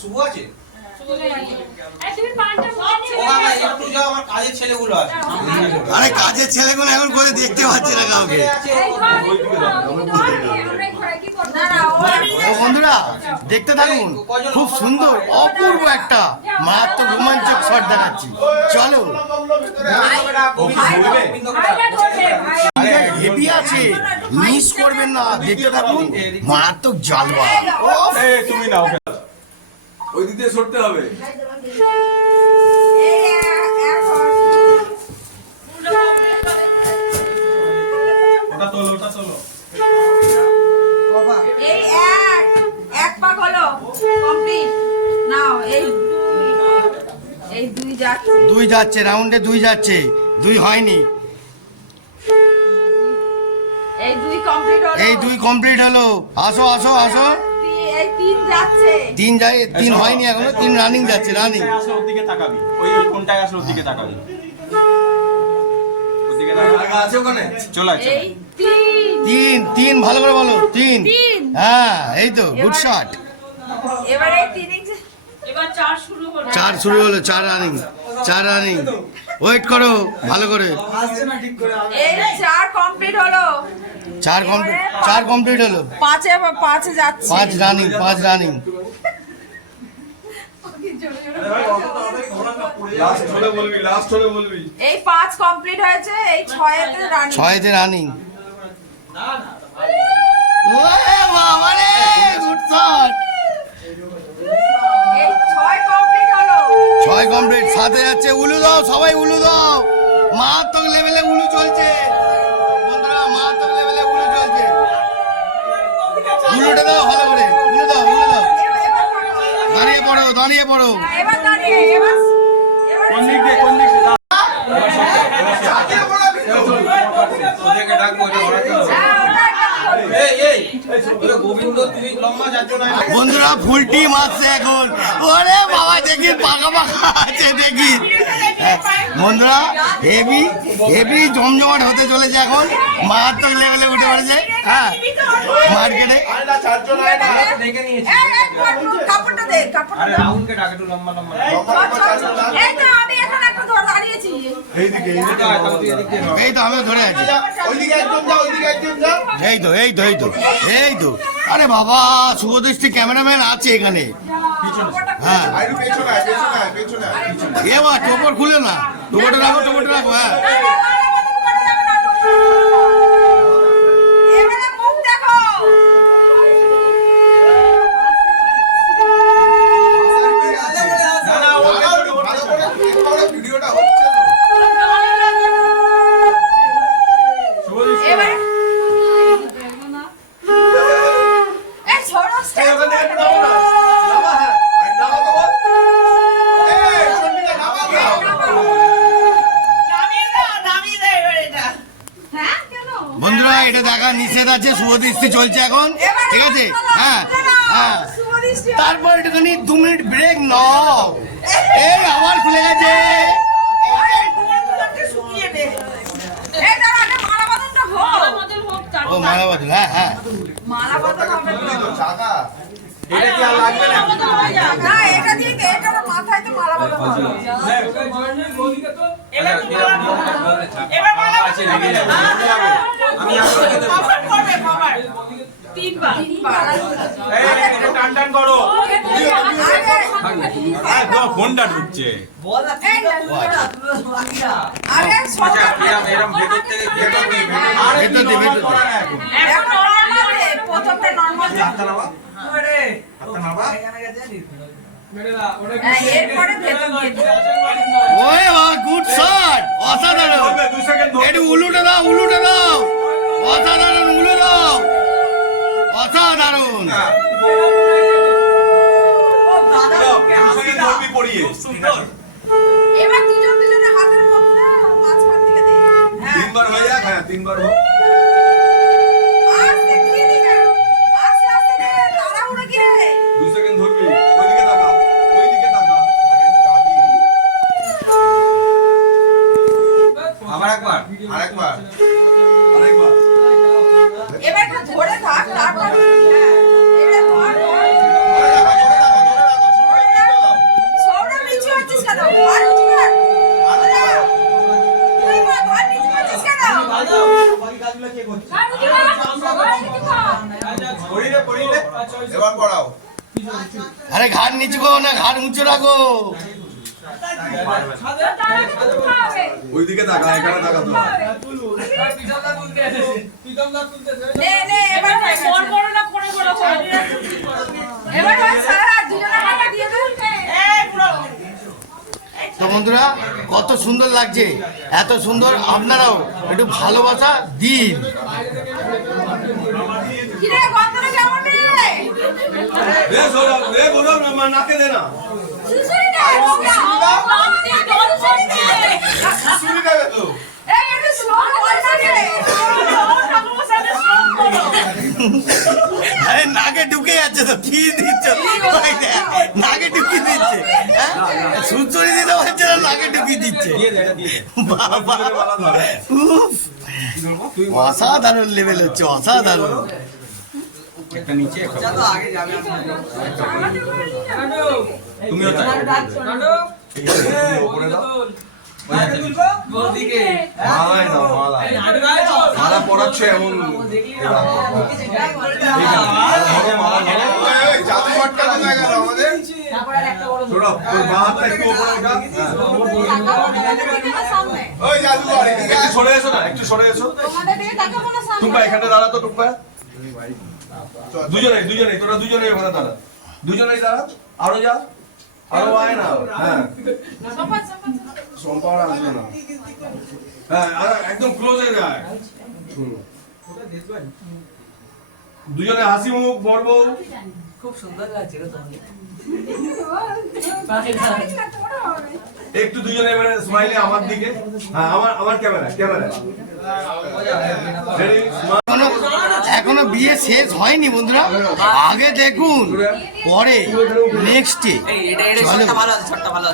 শুভ আছে? কাজের ছেলেগুলো আছে। আরে কাজের ছেলেগুলো এখন করে দেখতে পাচ্ছে না কাউকে। বন্ধুরা দেখতে থাকুন, খুব সুন্দর অপূর্ব একটা মারাত্মক রোমাঞ্চক শট দেখাচ্ছি। চলো, হেভি আছে, মিস করবেন না, দেখতে থাকুন, মারাত্মক জালবা। তুমি নাও, ওই দিক দিয়ে সরতে হবে। ওটা তোলো, ওটা তোলো। এই এক পাক হলো কমপ্লিট। নাও এই দুই যাচ্ছে, দুই যাচ্ছে, রাউন্ডে দুই যাচ্ছে, দুই হয়নি। এই দুই কমপ্লিট হলো, এই দুই কমপ্লিট হলো। আসো আসো আসো। এই তিন যাচ্ছে, তিন যায়, তিন হয়নি এখনো, তিন রানিং যাচ্ছে, রানিং। আসলে ওর দিকে তাকাবি, ওই কোনটায় আসলে ওর দিকে তাকাবি, ওর দিকে তাকাবি। আছে ওখানে, চলে আয়। এই তিন তিন, তিন ভালো করে বলো, তিন। হ্যাঁ, এই তো গুড শট। এবারে তিন, এবার চার শুরু হলো। চার শুরু হলো, চার রানিং, চার রানিং। ওয়েট করো ভালো করে। এই চার কমপ্লিট হলো, চার কমপ্লিট, চার কমপ্লিট হলো। পাঁচে যাচ্ছে, পাঁচ রানিং, পাঁচ রানিং। লাস্ট হলে বলবি, লাস্ট হলে বলবি। এই পাঁচ কমপ্লিট হয়েছে, এই ছয়েতে রানিং, ছয়তে রানিং। ওরে বাবা রে, গুড শট। এই ছয় কমপ্লিট হলো, ছয় কমপ্লিট, সাথে যাচ্ছে। উলু দাও সবাই, উলু দাও। মারাত্মক লেভেলে উলু চলছে বন্ধুরা, মারাত্মক লেভেলে উলু চলছে। উলুটা দাও ভালো করে, উলু দাও, উলু দাও। দাঁড়িয়ে পড়ো, দাঁড়িয়ে পড়ো। এবার দাঁড়িয়ে, এবার কোন দিক দিয়ে, কোন দিক দিয়ে? ওদেরকে ডাকবো, গোবিন্দ তুমি লম্বা যাচ্ছ না। বন্ধুরা ফুল টিম আসছে এখন। ওরে বাবা, দেখি পাকা পাকা আছে, দেখি বন্ধুরা, হেভি হেভি জমজমাট হতে চলেছে এখন, মারাত্মক লেভেলে উঠে পড়েছে। হ্যাঁ, মার্কেটে দেখে নিয়েছি। কাপড়টা দে, কাপড়টা আরে দে। রাহুলকে ডাক, একটু লম্বা লম্বা। এই তো আমি এখানে একটা ধরে দাঁড়িয়েছি। এই তো আমিও ধরে আছি। ওইদিকে একজন যা, ওইদিকে একজন যা। এই তো এই তো এই তো এই তো। আরে বাবা, শুভদৃষ্টি ক্যামেরাম্যান আছে এখানে। হ্যাঁ, আইরু পেছনে আয়, পেছনে আয়, পেছনে আয়। এবার টোপর খুলে না, টোপরটা রাখো, টোপরটা রাখো। হ্যাঁ, এবারে মুখ দেখো। না না, ভালো করে ক্লিক করো, ভিডিওটা হচ্ছে তো। শুভদৃষ্টি। এবারে এই ছোড়ো এই ওখান থেকে একটু নামো না। নামা, হ্যাঁ। আর নামা তো বল। এই, চন্ডিকা নামা তো। হ্যাঁ কেন? বন্ধুরা এটা দেখা নিষেধ আছে, শুভদৃষ্টি চলছে এখন, ঠিক আছে? হ্যাঁ হ্যাঁ, শুভদৃষ্টি। তারপর একটুখানি 2 মিনিট ব্রেক নাও। এই আবার খুলে গেছে। এই দাঁড়া, আগে মালা বদলটা হোক। আমাদের হোক তার ও মারা বদল, হ্যাঁ হ্যাঁ। মালা বদল হবে তো। চাকা। এটা কি আর লাগবে না? না, এটা দিয়ে এটা আমার মাথায় তো মালা বদল হবে। এবার মালা আছে, লেগে যাবে। আমি কভার করবে, কভার তিনবার। এই, এটা টান টান করো। আরে তো ফোনটা ঢুকছে। আরে আচ্ছা, এরম ভেতর থেকে ভেতর থেকে আরে ভেতর দিয়ে, ভেতর দিয়ে। এখন নরমাল দে, প্রথমটা নরমাল দে। হাতটা নামা। হাতটা নামা। হ্যাঁ, এরপরে ভেতর দিয়ে দে। ওই বাবা, গুড শট, অসাধারণ। ধরবে, 2 সেকেন্ড ধরবে। একটু উলুটা দাও, উলুটা দাও। অসাধারণ, উলু দাও, অসাধারণ। ও দাদা, দাও, 2 সেকেন্ড ধরবি পড়িয়ে। এবার দুজনের হাতের মধ্যে মাঝখান থেকে দে। হ্যাঁ, 3 বার হয়ে যাক, হ্যাঁ 3 বার হোক। আস্তে দিয়ে দি না। আস্তে আস্তে দে, তাড়াহুড়ো কি রে? 2 সেকেন্ড ধরবি। ওইদিকে তাকা, ওইদিকে তাকা। আরে কাবি। আবার একবার। আরেকবার। আরেকবার। এবার একটু ধরে থাক, তারপর হ্যাঁ, এবার ধর, ধর। ধরে রাখো, ধরে রাখো, ধরে রাখো। আরে ঘাড় নিচু করো না, ঘাড় উঁচু রাখো। ওইদিকে তাকা, এখানে তাকা তো। নে নে এবার বড় বড় না করে বড় হয়। এবার সারা দুজনের হাতে দিয়ে দাও। এই পুরো তো বন্ধুরা কত সুন্দর লাগছে, এত সুন্দর আপনারাও একটু ভালোবাসা দিন। কি রে গন্ধটা কেমন রে? দে সৌরভ, দে গৌরব, নাকে দে না। সুসুরি না ওটা নাম দিয়ে দল করে দে। শুনি দেবে তো। এই এটা স্লো বল না রে। ঠাকুমার সাথে স্ট্রোক করো। আরে নাকে ঢুকে যাচ্ছে তো, কি দিচ্ছ? ওই দেখ, নাকে ঢুকিয়ে দিচ্ছে। হ্যাঁ সুচুরি দিতে পারছে না, নাকে ঢুকিয়ে দিচ্ছে। বাবা, উফ, অসাধারণ লেভেল হচ্ছে, অসাধারণ। একটা নিচে একটা তুমিও তাই ওপরে দাও। ওদিকে মালাই দাও, মালা। মালা পরাচ্ছে এমন। জাদু ঘরটা কোথায় গেল আমাদের? সৌরভ, তোর বাঁ হাতটা একটু ওপরে উঠা। সামনে ওই জাদুঘর, একটু সরে এসো না, একটু সরে এসো। তোমাদের দিকে তাকাবো না সামনে। টুম্পা এখানে দাঁড়া তো, টুম্পা। দুজনেই তোরা দুজনেই ওখানে দাঁড়া, দুজনেই দাঁড়া। আরো যা, আরো আয় না। হ্যাঁ সবাই সবাই সম্পা আর আসবে না। হ্যাঁ আর একদম ক্লোজে যায়। দুজনে হাসি মুখ, বর্ব। একটু দুজনে এবারে স্মাইলে আমার দিকে। হ্যাঁ আমার ক্যামেরা রেডি। এখনো বিয়ে শেষ হয়নি বন্ধুরা, আগে দেখুন পরে নেক্সটে। চলো।